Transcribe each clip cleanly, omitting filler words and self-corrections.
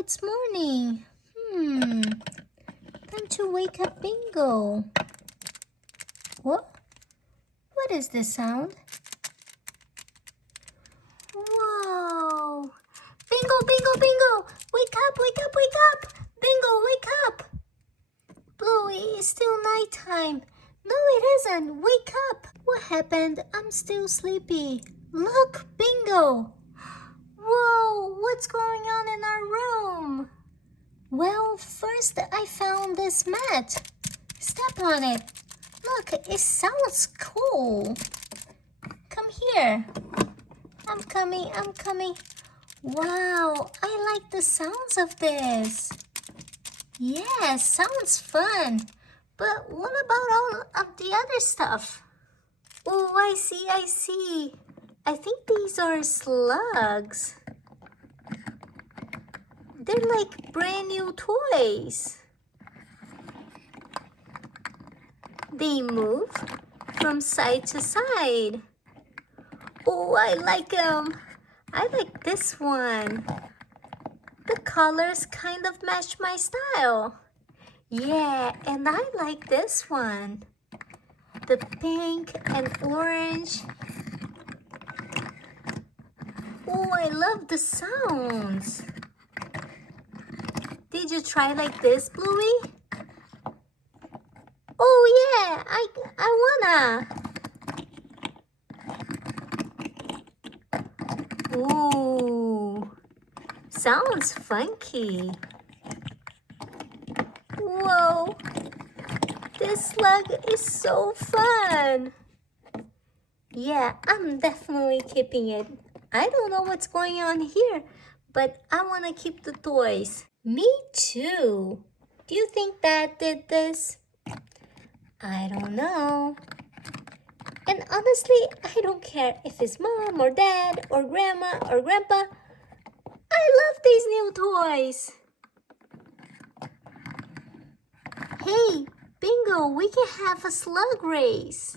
it's morning. Time to wake up Bingo. What? What is this sound? Whoa! Bingo, Bingo, Bingo! Wake up, wake up, wake up! Bingo, wake up! Bluey, it's still nighttime. No, it isn't. Wake up! What happened? I'm still sleepy. Look, Bingo! Whoa, what's going on in our room? Well, first I found this mat. Step on it. Look, it sounds cool. Come here. I'm coming. Wow, I like the sounds of this. Yes, sounds fun. But what about all of the other stuff? Oh, I see. I think these are slugs. They're like brand new toys. They move from side to side. Oh, I like them. I like this one. The colors kind of match my style. Yeah, and I like this one. The pink and orange. Oh, I love the sounds. Did you try like this, Bluey? Oh yeah, I wanna. Ooh, sounds funky. Whoa, this slug is so fun. Yeah, I'm definitely keeping it. I don't know what's going on here, but I want to keep the toys. Me too. Do you think Dad did this? I don't know. And honestly, I don't care if it's Mom or Dad or Grandma or Grandpa. I love these new toys. Hey, Bingo, we can have a slug race.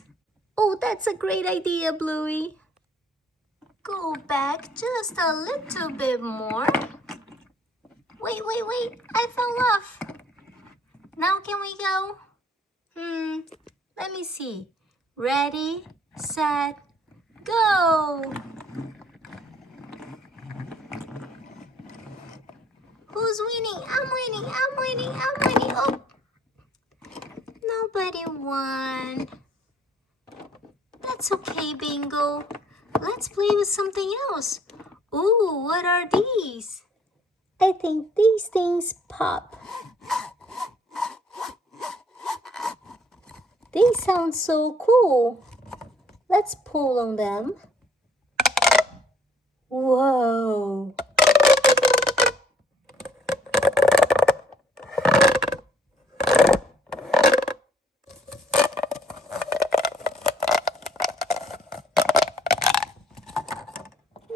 Oh, that's a great idea, Bluey. Go back just a little bit more. Wait, I fell off. Now can we go? Let me see. Ready, set, go. Who's winning? I'm winning. Oh, nobody won. That's okay, Bingo. Let's play with something else. Ooh, what are these? I think these things pop. They sound so cool. Let's pull on them. Whoa.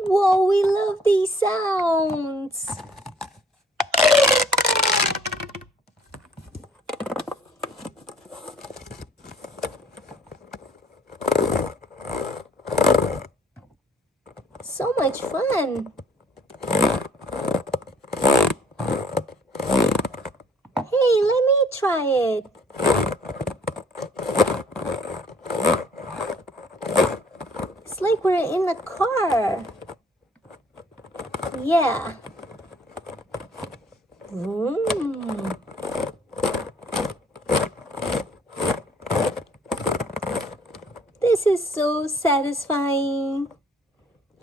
Whoa, we love these sounds. So much fun. Hey, let me try it. It's like we're in a car. Yeah. This is so satisfying.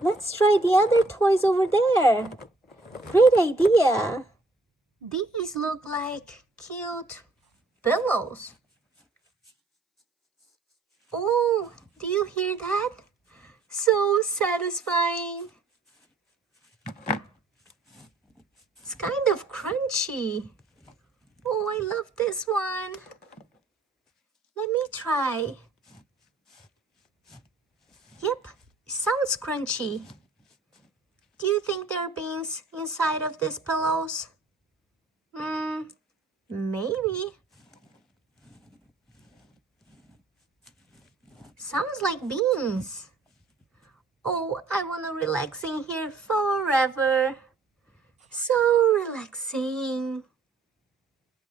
Let's try the other toys over there. Great idea. These look like cute pillows. Oh, do you hear that? So satisfying. It's kind of crunchy. Oh, I love this one. Let me try. Yep, it sounds crunchy. Do you think there are beans inside of these pillows? Maybe. Sounds like beans. Oh, I want to relax in here forever. So relaxing. relaxing.